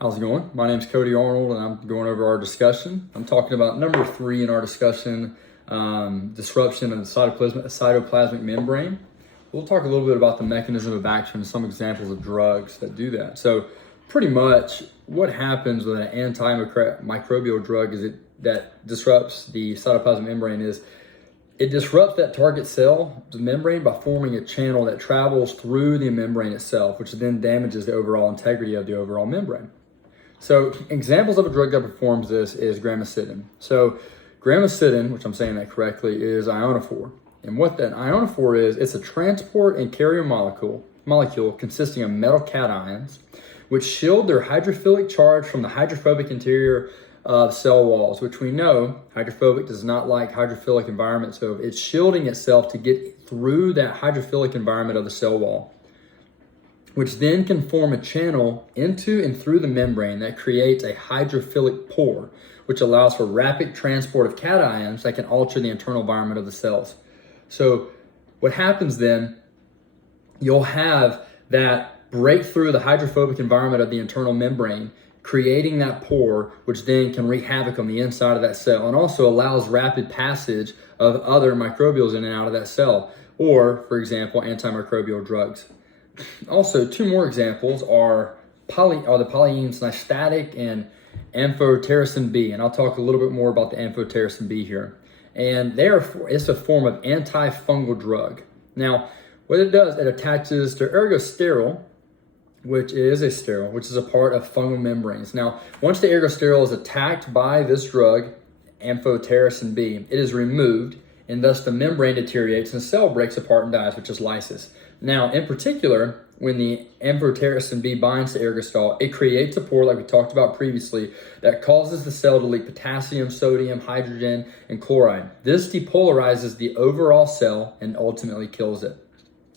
How's it going? My name is Cody Arnold and I'm going over our discussion. I'm talking about number 3 in our discussion, disruption of the cytoplasmic membrane. We'll talk a little bit about the mechanism of action and some examples of drugs that do that. So pretty much what happens with an antimicrobial drug that disrupts the cytoplasmic membrane is it disrupts that target cell, the membrane, by forming a channel that travels through the membrane itself, which then damages the overall integrity of the overall membrane. So examples of a drug that performs this is gramicitin. So gramicitin, which I'm saying that correctly, is ionophore. And what that ionophore is, it's a transport and carrier molecule consisting of metal cations, which shield their hydrophilic charge from the hydrophobic interior of cell walls, which we know hydrophobic does not like hydrophilic environment, so it's shielding itself to get through that hydrophilic environment of the cell wall, which then can form a channel into and through the membrane that creates a hydrophilic pore, which allows for rapid transport of cations that can alter the internal environment of the cells. So what happens then, you'll have that break through the hydrophobic environment of the internal membrane, creating that pore, which then can wreak havoc on the inside of that cell and also allows rapid passage of other microbials in and out of that cell, or, for example, antimicrobial drugs. Also, 2 more examples are the polyinsulastatic and amphotericin B, and I'll talk a little bit more about the amphotericin B here. And it's a form of antifungal drug. Now, what it does, it attaches to ergosterol, which is a part of fungal membranes. Now, once the ergosterol is attacked by this drug, amphotericin B, it is removed, and thus the membrane deteriorates and the cell breaks apart and dies, which is lysis. Now, in particular, when the amphotericin B binds to ergosterol, it creates a pore, like we talked about previously, that causes the cell to leak potassium, sodium, hydrogen, and chloride. This depolarizes the overall cell and ultimately kills it.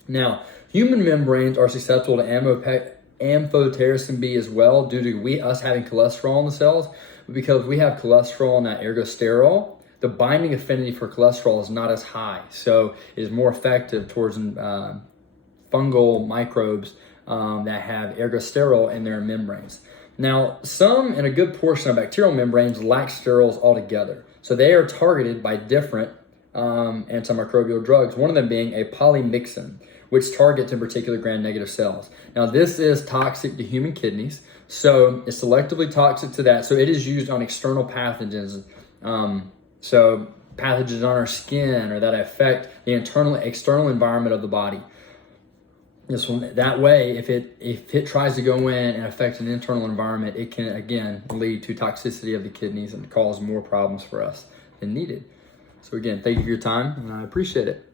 Now, human membranes are susceptible to amphotericin B as well due to us having cholesterol in the cells. But because we have cholesterol in that ergosterol, the binding affinity for cholesterol is not as high. So it is more effective towards fungal microbes that have ergosterol in their membranes. Now, some and a good portion of bacterial membranes lack sterols altogether. So they are targeted by different antimicrobial drugs, one of them being a polymyxin, which targets in particular gram-negative cells. Now, this is toxic to human kidneys, so it's selectively toxic to that. So it is used on external pathogens, so pathogens on our skin or that affect the external environment of the body. That way, if it tries to go in and affect an internal environment, it can again lead to toxicity of the kidneys and cause more problems for us than needed. So again, thank you for your time, and I appreciate it.